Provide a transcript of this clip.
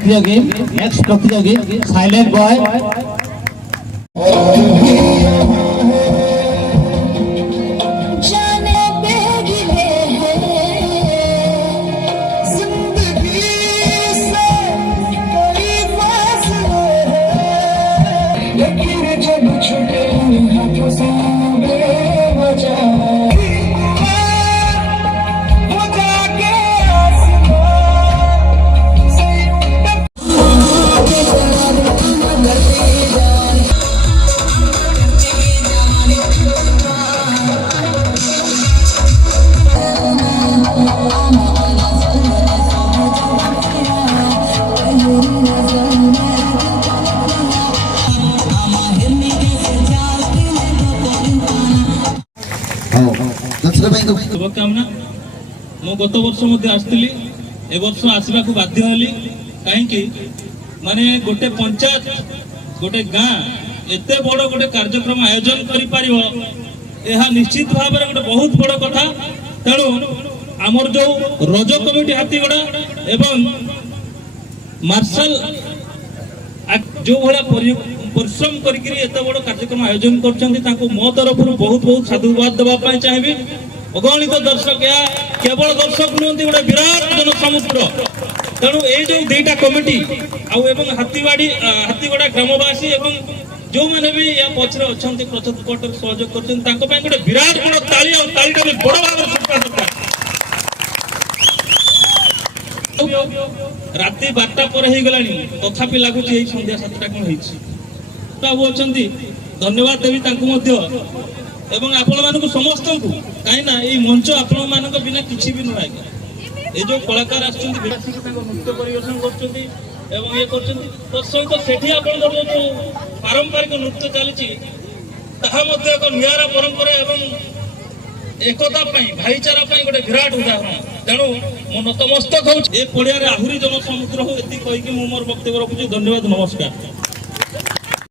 प्रतियोगी नेक्स्ट प्रतियोगी silent boy शुभकामना मु गत वर्ष आसती ए वर्ष आसवा को बाध्य हली कहीं माने गोटे पंचायत गोटे गाँ एते बड़ गोटे कार्यक्रम आयोजन कर निश्चित भाव में गोटे बहुत बड़ कथा। तेणु आमर जो रज कमिटी हाथीगड़ा एवं मार्शल जो भाया परिश्रम करते बड़ कार्यक्रम आयोजन कर मो तरफ बहुत बहुत साधुवाद देवाई चाहिए। अगणित दर्शक या केवल दर्शक नुहति गोटे विराट जनसमुद्र। तेणु ये जो दुईटा कमिटी आउं हाथीगड़ा ग्रामवासी एवं जो मैंने भी या पचर अच्छा प्रचुर सहयोग कर गोटे विराट बड़ ताली तालीटा भी बड़ भाव राति 12टा पर हो गला तथापि लगुच संध्या 7टा कौन बाबू अच्छा धन्यवाद देवी एवं आपण मानक समस्त को कहीं ना ये मंच आपण मानक बिना किसी भी नुआ ये जो कलाकार नृत्य परिवेशन कर ये सहित सेठी जो पारंपरिक नृत्य चली एक निरा परंपरा एवं एकता भाईचारा गोटे विराट उदाहरण। तेणु मो नतमस्तक हो पड़िया आहरी जनसमुद्र हो ये कहीकि मोर वक्तव्य रखुच्छी। धन्यवाद, नमस्कार।